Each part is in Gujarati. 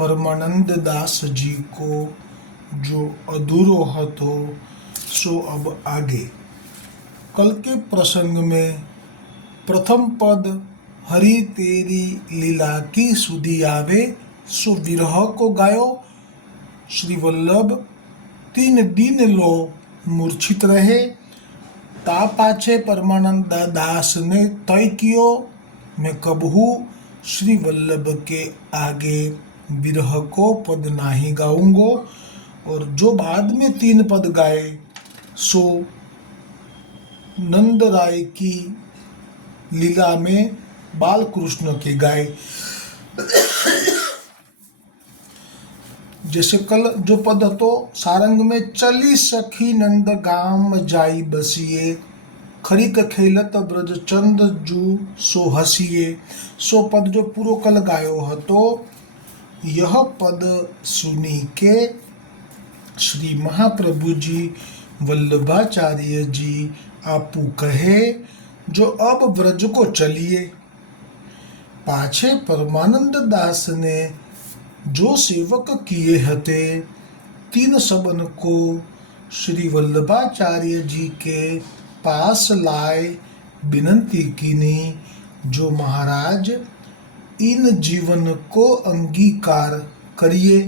परमानंद दास जी को जो अधूरो હતો सो अब आगे। कल के प्रसंग में प्रथम पद, हरि तेरी लीला की सुधी आवे, सो विरह को गायो। श्री वल्लभ तीन दिन लो मूर्छित रहे। ता पाछे परमानंद दास ने तय कियो, मैं कबहू श्री वल्लभ के आगे। विरह को पद नाही गाऊंगो और जो बाद में तीन पद गाए, सो नंद राय की लीला में बाल कृष्ण के गाए। जैसे कल जो पद तो सारंग में, चली सखी नंद गाम जाई बसिए खरीक खेलत ब्रज चंद जू सो हसीये सो पद जो पूरो कल गायो हतो यह पद सुनी के श्री महाप्रभु जी वल्लभाचार्य जी आपू कहे, जो अब व्रज को चलिए। पाछे परमानंद दास ने जो सेवक किए हते, तीन सबन को श्री वल्लभाचार्य जी के पास लाए, विनंती कीनी, जो महाराज इन जीवन को अंगीकार करिए।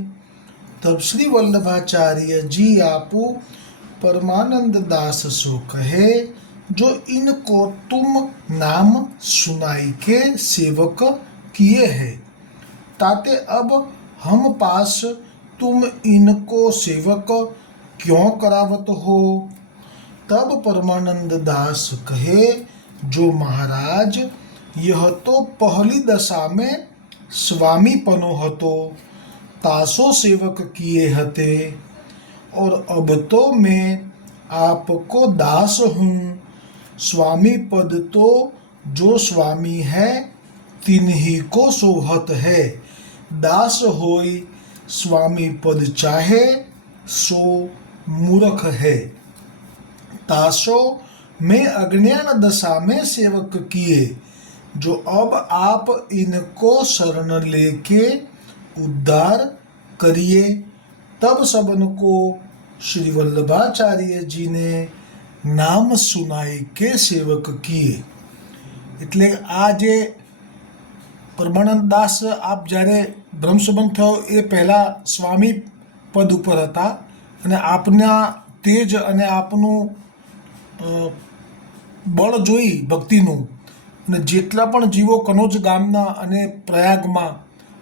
तब श्री वल्लभाचार्य जी आपू परमानंद दास सो कहे, जो इनको तुम नाम सुनाई के सेवक किए हैं, ताते अब हम पास तुम इनको सेवक क्यों करावत हो? तब परमानंद दास कहे, जो महाराज यह तो पहली दशा में स्वामीपनो હતો तासो सेवक किए हते। और अब तो मैं आपको दास हूँ। स्वामी पद तो जो स्वामी है, तिन्ही को सोहत है। दास होई, स्वामी पद चाहे, सो मूर्ख है। तासो, में अज्ञान दशा में सेवक किए। जो अब आप इनको शरण लेके उद्धार करिए तब सबन को श्री वल्लभाचार्य जी ने નામ સુનાઈ કે સેવક કીએ એટલે આ જે પરમાનંદ દાસ આપ જ્યારે બ્રહ્મસંબંધ થયો એ પહેલાં સ્વામી પદ ઉપર હતા અને આપના તેજ અને આપનું અ, બળ જોઈ ભક્તિનું અને જેટલા પણ જીવો કનોજ ગામના અને પ્રયાગમાં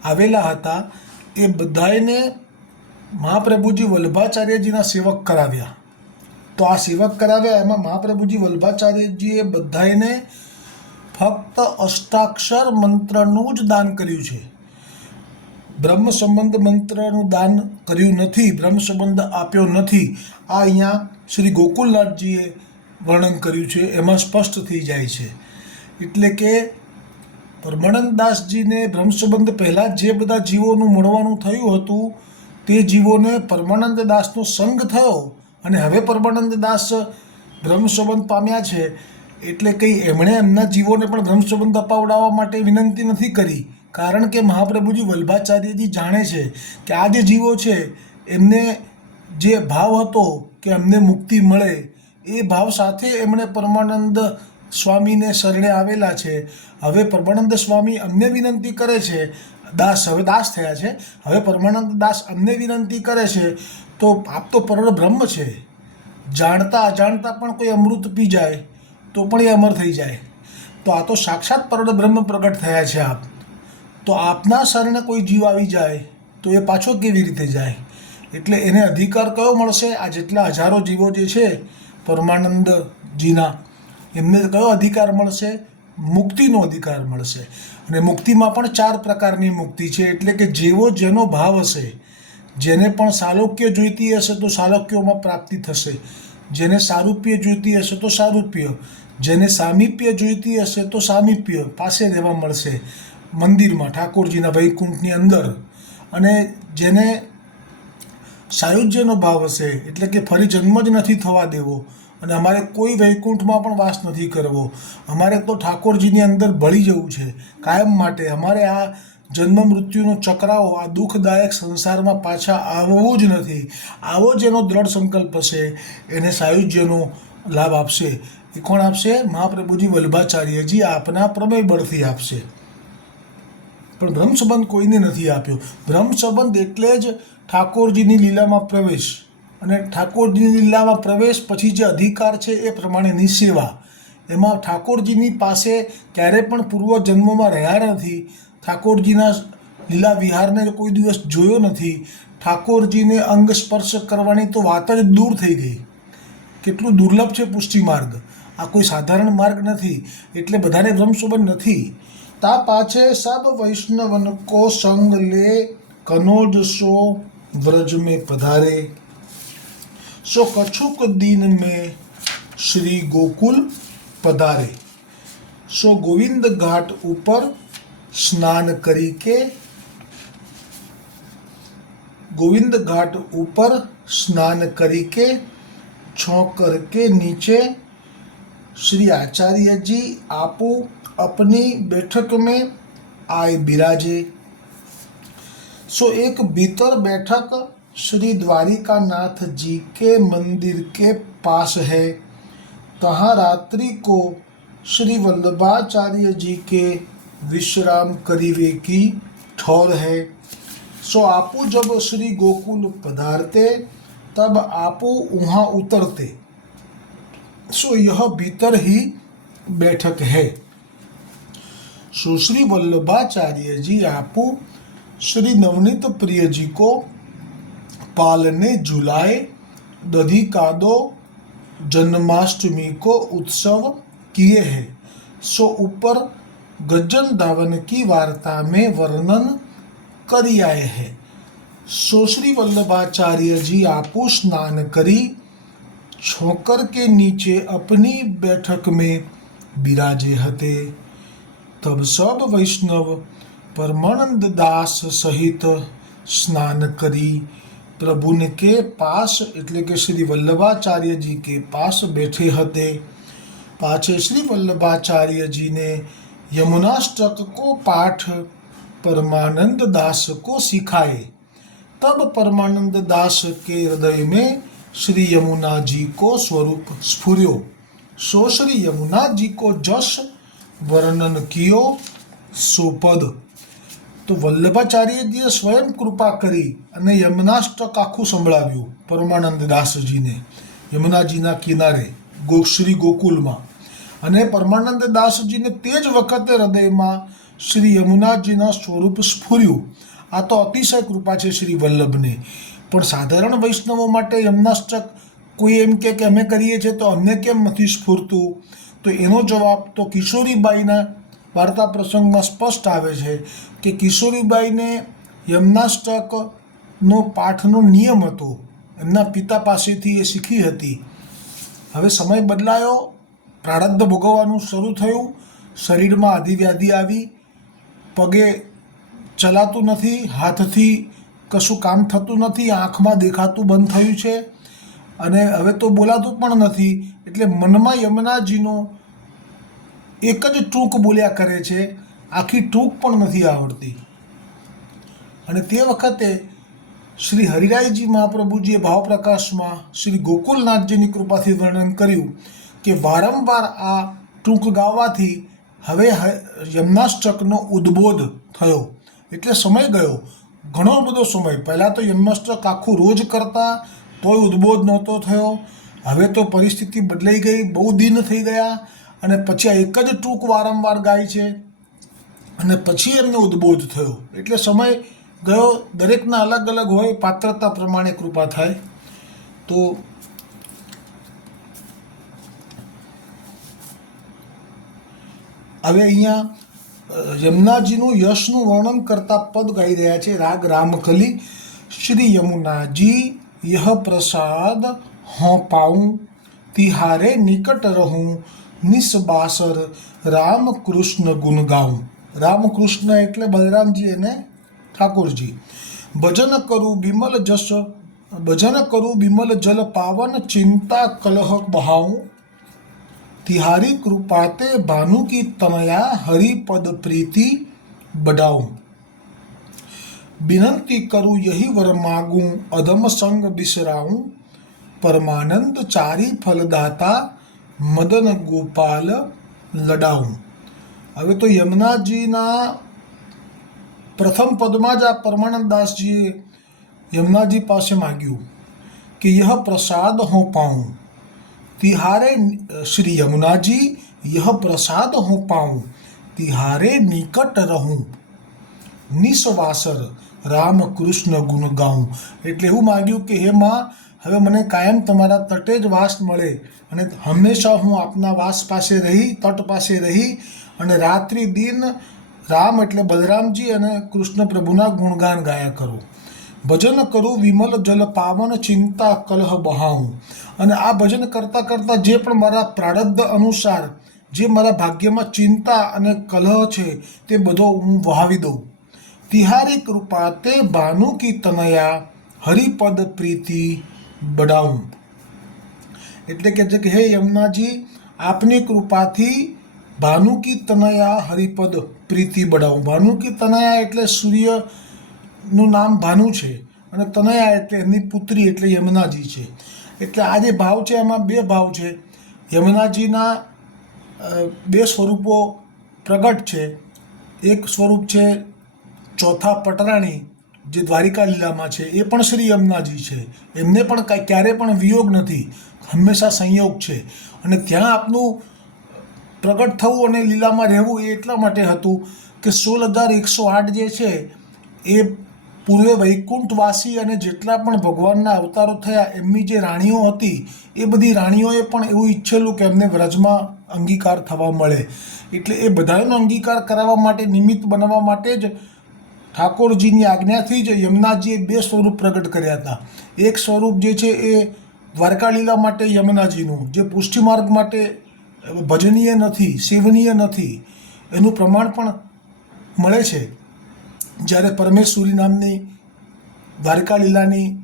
આવેલા હતા, એ બધાને મહાપ્રભુજી વલ્લભાચાર્યજીના સેવક કરાવ્યા. તો આ સેવક કરાવ્યા, એમાં મહાપ્રભુજી વલ્ભાચાર્યજીએ બધાને ફક્ત અષ્ટાક્ષર મંત્રનું જ દાન કર્યું છે. બ્રહ્મ સંબંધ મંત્રનું દાન કર્યું નથી, બ્રહ્મ સંબંધ આપ્યો નથી. આ અહીંયા શ્રી ગોકુલનાથજીએ વર્ણન કર્યું છે, એમાં સ્પષ્ટ થઈ જાય છે. એટલે કે પરમાનંદદાસજીને બ્રહ્મસંબંધ બ્રહ્મ સંબંધ પહેલાં જે બધા જીવોનું મળવાનું થયું હતું, તે જીવોને પરમાનંદ દાસનો સંગ થયો અને હવે પરમાનંદદાસ બ્રહ્મસંબંધ બ્રહ્મ પામ્યા છે. એટલે કંઈ એમણે એમના જીવોને પણ બ્રહ્મસંબંધ અપાવડાવવા માટે વિનંતી નથી કરી. કારણ કે મહાપ્રભુજી વલ્ભાચાર્યજી જાણે છે કે આ જે જીવો છે, એમને જે ભાવ હતો કે અમને મુક્તિ મળે, એ ભાવ સાથે એમણે પરમાનંદ સ્વામીને શરણે આવેલા છે. હવે પરમાનંદ સ્વામી અમને વિનંતી કરે છે. દાસ, હવે દાસ થયા છે. હવે પરમાનંદ દાસ અમને વિનંતી કરે છે. તો આપ તો પરળ બ્રહ્મ છે. જાણતા અજાણતા પણ કોઈ અમૃત પી જાય, તો પણ એ અમર થઈ જાય. તો આ તો સાક્ષાત પરળ બ્રહ્મ પ્રગટ થયા છે આપ. તો આપના શરણે કોઈ જીવ આવી જાય, તો એ પાછો કેવી રીતે જાય? એટલે એને અધિકાર કયો મળશે? આ જેટલા હજારો જીવો જે છે, પરમાનંદજીના એમને કયો અધિકાર મળશે? મુક્તિનો અધિકાર મળશે. અને મુક્તિમાં પણ ચાર પ્રકારની મુક્તિ છે. એટલે કે જેવો જેનો ભાવ હશે, જેને પણ સાલોક્ય જોઈતી હશે તો સાલોક્યોમાં પ્રાપ્તિ થશે. જેને સારૂપ્ય જોઈતી હશે તો સારૂપ્ય. જેને સામીપ્ય જોઈતી હશે તો સામીપ્ય પાસે રહેવા મળશે. મંદિરમાં, ઠાકોરજીના વૈકુંઠની અંદર. અને જેને સાયુજ્યનો ભાવ હશે, એટલે કે ફરી જન્મ જ નથી થવા દેવો અને અમારે કોઈ વૈકુંઠમાં પણ વાસ નથી કરવો. અમારે તો ઠાકોરજીની અંદર ભળી જવું છે, કાયમ માટે. અમારે આ જન્મ મૃત્યુનો ચક્રાઓ આ દુઃખદાયક સંસારમાં પાછા આવવું જ નથી. આવો જેનો દ્રઢ સંકલ્પ હશે, એને સાયુજ્યનો લાભ આપશે. એ કોણ આપશે? મહાપ્રભુજી વલ્ભાચાર્યજી આપના પ્રમેય બળથી આપશે. પણ બ્રહ્મ સંબંધ કોઈને નથી આપ્યો. બ્રહ્મ સંબંધ એટલે જ ઠાકોરજીની લીલામાં પ્રવેશ. અને ઠાકોરજીની લીલામાં પ્રવેશ પછી જે અધિકાર છે એ પ્રમાણેની સેવા એમાં ઠાકોરજીની પાસે ક્યારે પણ પૂર્વ જન્મમાં રહ્યા નથી. ઠાકોરજીના લીલા વિહારને કોઈ દિવસ જોયો નથી. ઠાકોરજીને અંગ સ્પર્શ કરવાની તો વાત જ દૂર થઈ ગઈ. કેટલું દુર્લભ છે પુષ્ટિ માર્ગ. આ કોઈ સાધારણ માર્ગ નથી, એટલે બધાને ભ્રમશોભન નથી. તા પાછે સબ વૈષ્ણવન કો સંગ લે, કનોજ સો વ્રજ में પધારે. સો કછુક દિન में શ્રી ગોકુલ પધારે સો ગોવિંદ ઘાટ ઉપર સ્નાન કરી કે गोविंद घाट ऊपर स्नान करी के छोकर के नीचे श्री आचार्य जी आपो अपनी बैठक में आए बिराजे सो एक भीतर बैठक श्री द्वारिका नाथ जी के मंदिर के पास है। तहाँ रात्रि को श्री वल्लभाचार्य जी के विश्राम करीवे की ठौर है। सो आपू जब श्री गोकुल पधारते, तब आपू वहाँ उतरते। सो यह भीतर ही बैठक है। सो श्री वल्लभाचार्य जी आपू श्री नवनीत प्रिय जी को पाल ने जुलाई दधी कादो जन्माष्टमी को उत्सव किए हैं। सो ऊपर गजन दावन की वार्ता में वर्णन कर आए हैं। सो श्री वल्लभाचार्य जी आपू स्नान करी, छोकर के नीचे अपनी बैठक में बिराजे हते। तब सब वैष्णव परमानंद दास सहित स्नान करी। પ્રભુને કે પાસ એટલે કે શ્રી વલ્લભાચાર્યજી કે પાસ બેઠે હતે પાછે શ્રી વલ્લભાચાર્યજીને यमुनाष्टक को पाठ परमानंद दास को सिखाए तब परमानंद दास के हृदय में श्री यमुना जी को स्वरूप स्फुर्यो सो श्री यमुना जी को जस वर्णन कियो સોપદ તો વલ્લભાચાર્યજીએ સ્વયં કૃપા કરી અને યમુનાષ્ટક આખું સંભળાવ્યું પરમાનંદ દાસજીને. યમુનાજીના કિનારે ગો, શ્રી ગોકુલમાં. અને પરમાનંદ દાસજીને તે જ વખતે હૃદયમાં શ્રી યમુનાજીના સ્વરૂપ સ્ફુર્યું. આ તો અતિશય કૃપા છે શ્રી વલ્લભને. પણ સાધારણ વૈષ્ણવો માટે યમુનાષ્ટક કોઈ એમ કે અમે કરીએ છીએ તો અમને કેમ નથી સ્ફૂરતું? તો એનો જવાબ તો કિશોરીબાઈના વાર્તા પ્રસંગમાં સ્પષ્ટ આવે છે કે કિશોરીબાઈને યમનાષ્ટકનો પાઠનો નિયમ હતો. એમના પિતા પાસેથી એ શીખી હતી. હવે સમય બદલાયો, પ્રારબ્ધ ભોગવવાનું શરૂ થયું, શરીરમાં આધિવ્યાધિ આવી, પગે ચલાતું નથી, હાથથી કશું કામ થતું નથી, આંખમાં દેખાતું બંધ થયું છે. અને હવે તો બોલાતું પણ નથી, એટલે મનમાં યમુનાજીનો એક જ ટૂંક બોલ્યા કરે છે. આખી ટૂંક પણ નથી આવડતી. અને તે વખતે શ્રી હરિરાયજી મહાપ્રભુજીએ ભાવપ્રકાશમાં શ્રી ગોકુલનાથજીની કૃપાથી વર્ણન કર્યું કે વારંવાર આ ટૂંક ગાવાથી હવે યમનાષ્ટકનો ઉદ્બોધ થયો. એટલે સમય ગયો. ઘણો બધો સમય. પહેલાં તો યમનાષ્ટક આખું રોજ કરતા, તોય ઉદ્બોધ નહોતો થયો. હવે તો પરિસ્થિતિ બદલાઈ ગઈ. બહુ દિન થઈ ગયા. અને પછી આ એક જ ટૂંક વારંવાર ગાય છે. અને પછી એમને ઉદ્બોધ થયો. એટલે સમય ગયો, દરેકના અલગ અલગ હોય, પાત્રતા પ્રમાણે કૃપા થાય. તો હવે અહીંયા યમુનાજીનું યશનું વર્ણન કરતા પદ ગાઈ રહ્યા છે રાગ રામકલી. શ્રી યમુનાજી, યહ પ્રસાદ, હોં પાઉં, તિહારે નિકટ રહું નિસબાસર રામ કૃષ્ણ ગુણ ગાઉં રામકૃષ્ણ એટલે બલરામજી અને ઠાકોરજી ભજન કરું બિમલ જસ ભજન કરું બિમલ જલ પાવન ચિંતા કલહ બહાઉં તિહારી કૃપાતે ભાનુ કી તનયા હરિપદ પ્રીતિ બડાઉં વિનંતી કરું યહી વર માગું અધમ સંગ બિસરાઉં પરમાનંદ ચારી ફલદાતા મદન ગોપાલ લડાઉં હવે તો યમુનાજીના પ્રથમ પદમાં જ આ પરમાનંદ દાસજીએ યમુનાજી પાસે માગ્યું કે યહ પ્રસાદ હું પાઉં તિહારે શ્રી યમુનાજી યહ પ્રસાદ હું પાઉં તિહારે નિકટ રહું નિસ્વાસર રામ કૃષ્ણ ગુણ ગાઉં એટલે એવું માગ્યું કે હે માં હવે મને કાયમ તમારા તટે જ વાસ મળે અને હંમેશા હું આપના વાસ પાસે રહી, તટ પાસે રહી અને રાત્રિ દિન રામ એટલે બલરામજી અને કૃષ્ણ પ્રભુના ગુણગાન ગાયા કરું. ભજન કરું વિમલ જલ પાવન ચિંતા કલહ બહાવું અને આ ભજન કરતાં કરતાં જે પણ મારા પ્રારબ્ધ અનુસાર, જે મારા ભાગ્યમાં ચિંતા અને કલહ છે તે બધો હું વહાવી દઉં. તિહારી કૃપા તે ભાનુ કી તનયા, હરિપદ પ્રીતિ. બડાઉં એટલે કે છે કે, હે યમુનાજી, આપની કૃપાથી ભાનુકી તનયા હરિપદ પ્રીતિ બડાવું ભાનુકી તનયા એટલે સૂર્યનું નામ ભાનુ છે અને તનયા એટલે એમની પુત્રી એટલે યમુનાજી છે. એટલે આ જે ભાવ છે, એમાં બે ભાવ છે. યમુનાજીના બે સ્વરૂપો પ્રગટ છે. એક સ્વરૂપ છે ચોથા પટરાણી જે દ્વારિકા લીલામાં છે, એ પણ શ્રી યમુનાજી છે. એમને પણ કાંઈ ક્યારે પણ વિયોગ નથી. હંમેશા સંયોગ છે. અને ત્યાં આપનું પ્રગટ થવું અને લીલામાં રહેવું એ એટલા માટે હતું કે સોળ હજાર એકસો આઠ જે છે, એ પૂર્વે વૈકુંઠવાસી અને જેટલા પણ ભગવાનના અવતારો થયા, એમની જે રાણીઓ હતી, એ બધી રાણીઓએ પણ એવું ઈચ્છેલું કે એમને વ્રજમાં અંગીકાર થવા મળે. એટલે એ બધાનો અંગીકાર કરાવવા માટે, નિમિત્ત બનાવવા માટે જ ઠાકોરજીની આજ્ઞાથી જ યમુનાજીએ બે સ્વરૂપ પ્રગટ કર્યા હતા. એક સ્વરૂપ જે છે એ દ્વારકાલીલા માટે યમુનાજીનું, જે પુષ્ટિમાર્ગ માટે ભજનીય નથી સેવનીય નથી, એનું પ્રમાણ પણ મળે છે. જ્યારે પરમેશ્વરી નામની દ્વારકાલીલાની,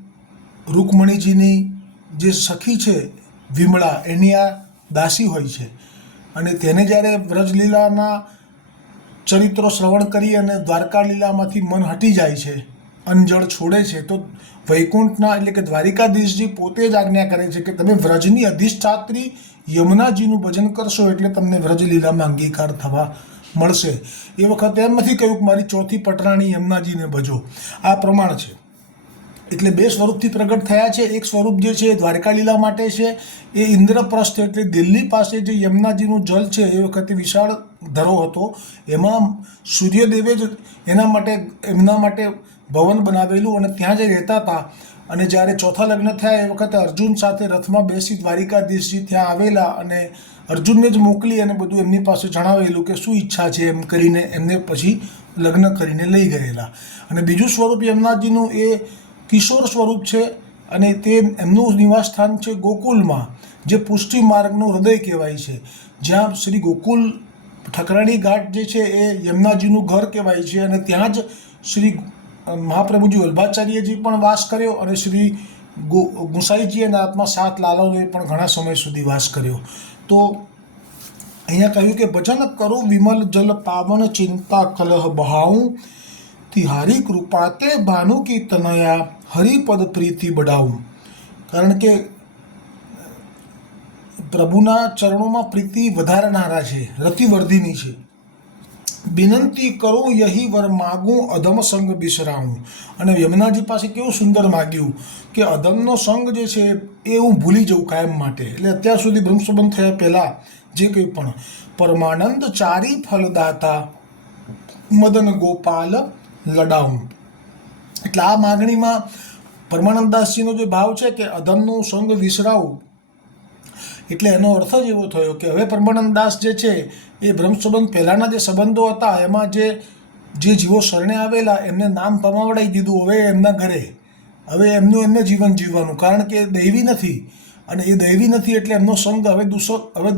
રૂકમણીજીની જે સખી છે વિમળા, એની આ દાસી હોય છે. અને તેને જ્યારે વ્રજલીલાના ચરિત્રો શ્રવણ કરી અને દ્વારકા લીલામાંથી મન હટી જાય છે અનજળ છોડે છે, તો વૈકુંઠના એટલે કે દ્વારિકાધીશજી પોતે જ આજ્ઞા કરે છે કે તમે વ્રજની અધિષ્ઠાત્રી યમુનાજીનું ભજન કરશો એટલે તમને વ્રજ લીલામાં અંગીકાર થવા મળશે. એ વખતે એમ નથી કહ્યું કે મારી ચોથી પટરાણી યમુનાજીને ભજો. આ પ્રમાણ છે. એટલે બે સ્વરૂપથી પ્રગટ થયા છે. એક સ્વરૂપ જે છે એ દ્વારકા લીલા માટે છે. એ ઇન્દ્રપ્રસ્થ એટલે દિલ્હી પાસે જે યમુનાજીનું જલ છે, એ વખતે વિશાળ ધરો હતો, એમાં સૂર્યદેવે જ એના માટે, એમના માટે ભવન બનાવેલું અને ત્યાં જે રહેતા હતા. અને જ્યારે ચોથા લગ્ન થયા, એ વખતે અર્જુન સાથે રથમાં બેસી દ્વારિકાધીશજી ત્યાં આવેલા અને અર્જુનને જ મોકલી અને બધું એમની પાસે જણાવેલું કે શું ઈચ્છા છે એમ કરીને એમને પછી લગ્ન કરીને લઈ ગયેલા. અને બીજું સ્વરૂપ યમુનાજીનું એ કિશોર સ્વરૂપ છે અને તે એમનું નિવાસ સ્થાન છે ગોકુલમાં, જે પુષ્ટિ માર્ગનું હૃદય કહેવાય છે. જ્યાં શ્રી ગોકુલ ઠકરાણી ઘાટ જે છે એ યમુનાજીનું ઘર કહેવાય છે અને ત્યાં જ શ્રી મહાપ્રભુજી વલ્ભાચાર્યજી પણ વાસ કર્યો અને શ્રી ગુસાઈજી અને આત્મા સાત લાલાઓએ પણ ઘણા સમય સુધી વાસ કર્યો. તો અહીંયા કહ્યું કે, ભજન કરું વિમલ જલ પાવન ચિંતા કલહ બહાઉં, તિહારી કૃપાતે ભાનુ કી તનયા હરિપદ પ્રીતિ બડાવું કારણ કે પ્રભુના ચરણોમાં પ્રીતિ વધારનારા છે, રતિવર્ધિની છે. વિનંતી કરું યહી વર માગું અધમ સંગ બિસરાવું. અને યમુનાજી પાસે કેવું સુંદર માગ્યું કે અધમનો સંગ જે છે એ હું ભૂલી જઉં કાયમ માટે. એટલે અત્યાર સુધી બ્રહ્મસંબંધ થયા પહેલાં જે કંઈ પણ. પરમાનંદ ચારી ફલદાતા મદન ગોપાલ લડાવું એટલે આ માગણીમાં પરમાનંદદાસજીનો જે ભાવ છે કે અધમનો સંગ વિસરાવું એટલે એનો અર્થ જ એવો થયો કે હવે પરમાનંદ દાસ જે છે, એ બ્રહ્મ સંબંધ પહેલાંના જે સંબંધો હતા, એમાં જે જે જીવો શરણે આવેલા, એમને નામ પમાવડાવી દીધું હવે એમના ઘરે. હવે એમનું એમને જીવન જીવવાનું. કારણ કે દૈવી નથી. અને એ દૈવી નથી એટલે એમનો સંગ હવે દુસો હવે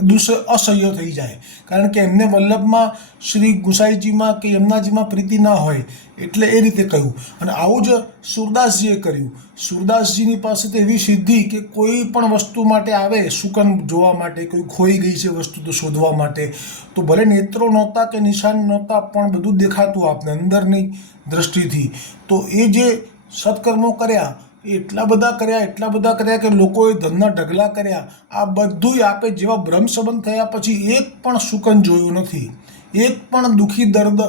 દુસ અસહ્ય થઈ જાય. કારણ કે એમને વલ્લભમાં શ્રી ગુસાઈજીમાં કે યમુનાજીમાં પ્રીતિ ના હોય એટલે એ રીતે કહ્યું. અને આવું જ સુરદાસજીએ કર્યું. સુરદાસજીની પાસે તો એવી સિદ્ધિ કે કોઈ પણ વસ્તુ માટે આવે, સુકન જોવા માટે, કોઈ ખોઈ ગઈ છે વસ્તુ તો શોધવા માટે, તો ભલે નેત્રો નહોતા કે નિશાન નહોતા, પણ બધું દેખાતું આપને અંદરની દ્રષ્ટિથી. તો એ જે સત્કર્મો કર્યા એટલા બધા કર્યા, એટલા બધા કર્યા કે લોકોએ ધનના ઢગલા કર્યા. આ બધુંય આપે જેવા ભ્રમ સંબંધ થયા પછી એક પણ સુકન જોયું નથી. એક પણ દુઃખી દર્દ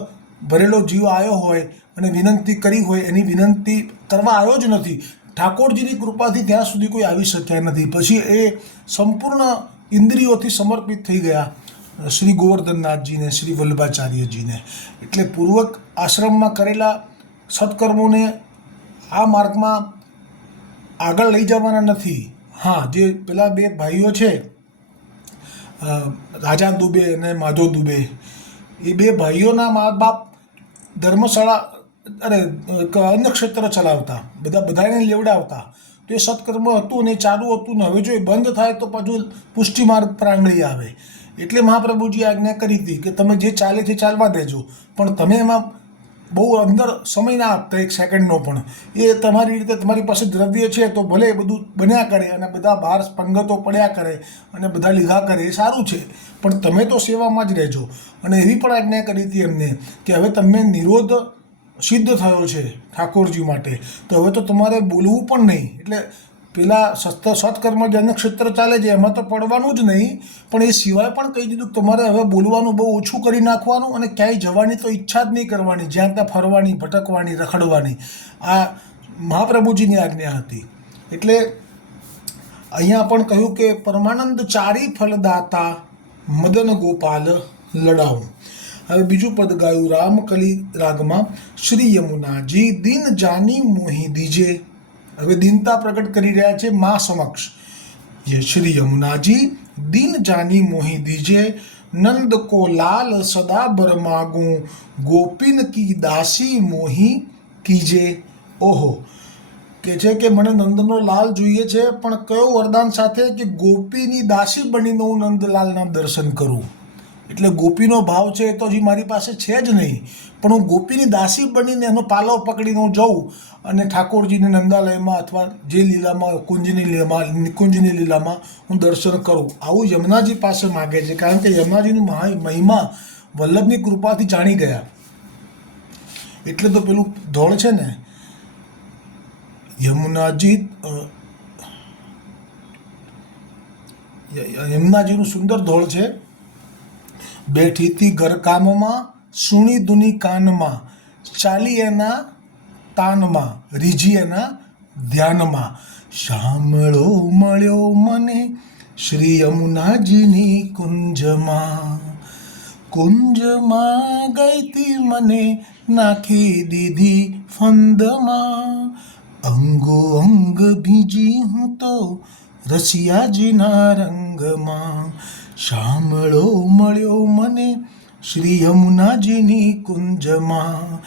ભરેલો જીવ આવ્યો હોય અને વિનંતી કરી હોય, એની વિનંતી કરવા આવ્યો જ નથી. ઠાકોરજીની કૃપાથી ત્યાં સુધી કોઈ આવી શક્યા નથી. પછી એ સંપૂર્ણ ઇન્દ્રિયોથી સમર્પિત થઈ ગયા શ્રી ગોવર્ધનનાથજીને, શ્રી વલ્લભાચાર્યજીને. એટલે પૂર્વક આશ્રમમાં કરેલા સત્કર્મોને આ માર્ગમાં આગળ લઈ જવાના નથી. હા, જે પેલા બે ભાઈઓ છે રાજા દુબે અને માધવ દુબે, એ બે ભાઈઓના મા બાપ ધર્મશાળા, અરે અન્ય ક્ષેત્ર ચલાવતા, બધા, બધાને લેવડાવતા. તો એ સત્કર્મ હતું ને ચાલુ હતું ને, હવે જો એ બંધ થાય તો પાછું પુષ્ટિ માર્ગ પર આવે. એટલે મહાપ્રભુજી આજ્ઞા કરી હતી કે તમે જે ચાલે છે ચાલવા દેજો. પણ તમે એમાં બહુ અંદર સમય ના આપતા એક સેકન્ડનો પણ. એ તમારી રીતે તમારી પાસે દ્રવ્ય છે તો ભલે એ બધું બન્યા કરે અને બધા બહાર પંગતો પડ્યા કરે અને બધા લીધા કરે એ સારું છે. પણ તમે તો સેવામાં જ રહેજો. અને એવી પણ આજ્ઞા કરી હતી એમને કે હવે તમને નિરોધ સિદ્ધ થયો છે ઠાકોરજી માટે. તો હવે તો તમારે બોલવું પણ નહીં. એટલે પેલા સસ્ત સત્કર્મ જે ક્ષેત્ર ચાલે છે, એમાં તો પડવાનું જ નહીં, પણ એ સિવાય પણ કહી દીધું કે તમારે હવે બોલવાનું બહુ ઓછું કરી નાખવાનું અને ક્યાંય જવાની તો ઈચ્છા જ નહીં કરવાની, જ્યાં ત્યાં ફરવાની, ભટકવાની, રખડવાની. આ મહાપ્રભુજીની આજ્ઞા હતી. એટલે અહીંયા પણ કહ્યું કે પરમાનંદ ચારી ફલદાતા મદન ગોપાલ લડાવું. હવે બીજું પદ ગાયું, રામકલી રાગમાં, શ્રી યમુનાજી, દિન જાની મોહી દીજે. હવે દિનતા પ્રગટ કરી રહ્યા છે મા સમક્ષ. જે શ્રી યમુનાજી, દિન જાની મોહી દીજે, નંદ કો લાલ સદા બરમાગું ગોપીન કી દાસી મોહી કીજે. ઓહો, કે છે કે મને નંદનો લાલ જોઈએ છે, પણ કયો વરદાન સાથે કે ગોપીની દાસી બનીને હું નંદલાલના દર્શન કરું? એટલે ગોપીનો ભાવ છે એ તો હજી મારી પાસે છે જ નહીં. પણ હું ગોપીની દાસી બનીને એનો પાલવ પકડીને હું જઉં અને ઠાકોરજીને નંદાલયમાં અથવા જે લીલામાં, કુંજની લીલામાં, નિકુંજની લીલામાં હું દર્શન કરું. આવું યમુનાજી પાસે માગે છે. કારણ કે યમુનાજીનું મહા, મહિમા વલ્લભની કૃપાથી જાણી ગયા. એટલે તો પેલું ધોળ છે ને, યમુનાજી યમુનાજીનું સુંદર ધોળ છે. બેઠીથી ઘરકામમાં, સુણી દુની કાનમાં, ચાલી એના તાનમાં રીજી એના ધ્યાનમાં. સાંભળો મળ્યો મને શ્રી યમુનાજીની કુંજમાં. કુંજમાં ગઈતી મને નાખી દીધી ફંદમાં. અંગો અંગ ભીજી હું તો રસિયાજીના રંગમાં. સાંભળો મળ્યો મને શ્રી યમુનાજીની કુંજમાં.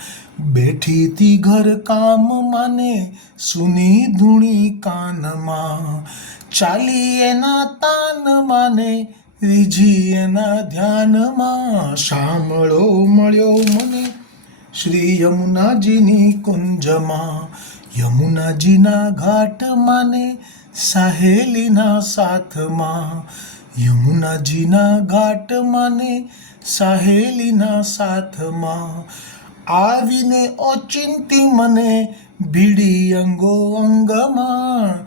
બેઠી તી ઘર કામ માને સુની ધૂણી કાનમાં. ચાલી એના તાન માને રીજી એના ધ્યાનમાં. સાંભળો મળ્યો મને શ્રી યમુનાજીની કુંજમાં. યમુનાજીના ઘાટ માને સાહેલીના સાથમાં. યમુનાજીના ઘાટ માને સહેલીના સાથમાં આવીને ઓચિંતી મને ભીડી અંગો અંગમાં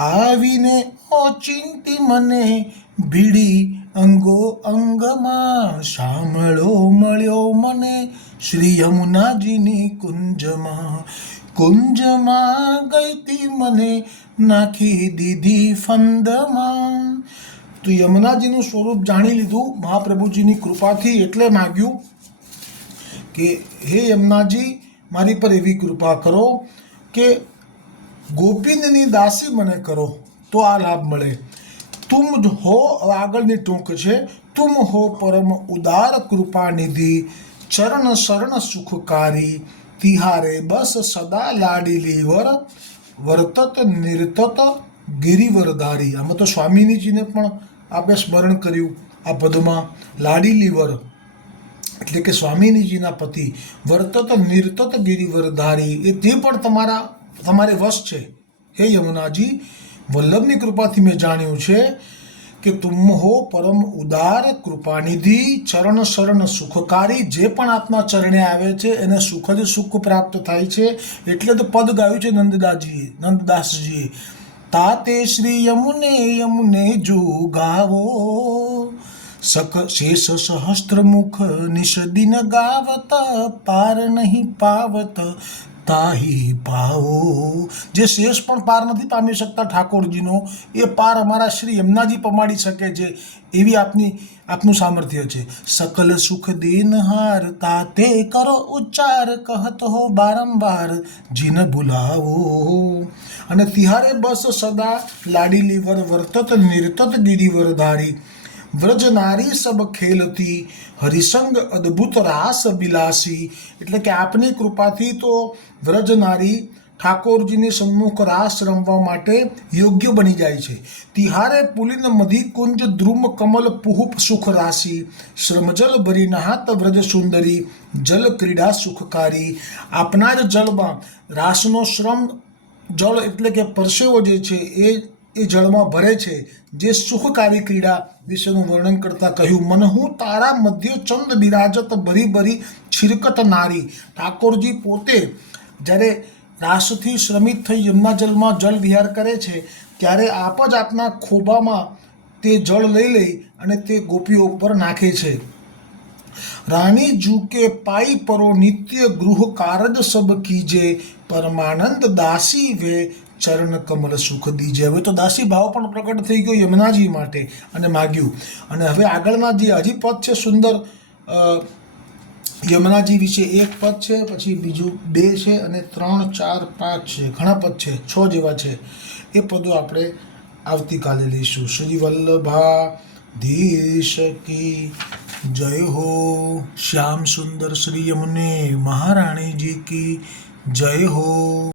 આવીને ઓચિંતી મને ભીડી અંગો અંગમાં સાંભળો મળ્યો મને શ્રી યમુનાજીની કુંજમાં. કુંજમાં ગઈતી મને નાખી દીધી ફંદમાં. તો યમુનાજીનું સ્વરૂપ જાણી લીધું, મહાપ્રભુજીની કૃપાથી એટલે માગ્યું કે, હે યમુનાજી, મારી પર એવી કૃપા કરો કે ગોપીનની દાસી મને કરો, તો આ લાભ મળે. તુમ હો આગળની ટૂંક છે, તુમ હો પરમ ઉદાર કૃપા નિધિ ચરણ શરણ સુખકારી, તિહારે બસ સદા લાડી લીવર, વર્તત નિર્તત ગિરિવરદારી. આમાં તો સ્વામીનીજીને પણ આપણે સ્મરણ કર્યું આ પદમાં લાડીલી વર એટલે કે સ્વામિનીજીના પતિ વર્તત નિર્તત ગિરિવરધારી, એ તે પણ તમારા, તમારે વશ છે. હે યમુનાજી, વલ્લભની કૃપાથી મેં જાણ્યું છે કે તુમ પરમ ઉદાર કૃપાનિધિ, ચરણ શરણ સુખકારી, જે પણ આપના ચરણે આવે છે, એને સુખ જ સુખ પ્રાપ્ત થાય છે. એટલે તો પદ ગાયું છે નંદદાસજીએ નંદદાસજીએ. તાતે શ્રી યમુને યમુને જો ગાવો સક શેષ સહસ્ત્રમુખ નિષદિન ગાવત પાર નહીં પાવત તાહી પાઓ જે શેષ પણ પાર નથી પામી શકતા ઠાકોરજીનો, એ પાર અમારા શ્રી એમનાજી પમાડી શકે છે એવી આપની, આપનું સામર્થ્ય છે. સકલ સુખ દેનહાર તાતે કરો ઉચ્ચાર, કહત બારંબાર, જીન ભૂલાવો. અને તિહારે બસ સદા લાડી લીવર વર્તત નિર્તત ગિરિવર ધારી વ્રજ નારી સબ ખેલતી, હરિસંગ અદ્ભુત રાસ બિલાસી એટલે કે આપની કૃપાથી તો વ્રજ નારી ઠાકોરજીની સન્મુખ રાસ રમવા માટે યોગ્ય બની જાય છે. તિહારે પુલિન મધી કુંજ ધ્રુમ કમલ પુહુપ સુખ રાશિ. શ્રમજલ ભરી નહાત વ્રજ સુંદરી. જલ ક્રીડા સુખકારી. આપના જ જલમાં રાસનો શ્રમ જળ એટલે કે પરસેવો જે છે એ એ જળમાં ભરે છે. જે સુખકારી ક્રીડા વિશેનું વર્ણન કરતા કહ્યું, મન હું તારા મધ્ય ચંદ બિરાજત ભરી ભરી છિરકત નારી. ઠાકોરજી પોતે જ્યારે રાસથી શ્રમિત થઈ યમુના જલમાં જળ વિહાર કરે છે, ત્યારે આપ જ આપના ખોબામાં તે જળ લઈ લઈ અને તે ગોપીઓ ઉપર નાખે છે. રાણી જુકે પાઈ પરો નિત્ય ગૃહ કારજ સબ કીજે, પરમાનંદ દાસી વે ચરણ કમલ સુખ દીજે હવે તો દાસી ભાવ પણ પ્રકટ થઈ ગયો યમુનાજી માટે અને માગ્યું. અને હવે આગળના જે હજી પદ છે સુંદર યમુનાજી વિશે એક પદ છે, પછી બીજું બે છે અને ત્રણ, ચાર, પાંચ છે. ઘણા પદ છે, છ જેવા છે. એ પદો આપણે આવતીકાલે લઈશું. શ્રી વલ્લભા ધીશ કી જય હો. શ્યામ સુંદર શ્રી યમુને મહારાણીજી કી જય હો.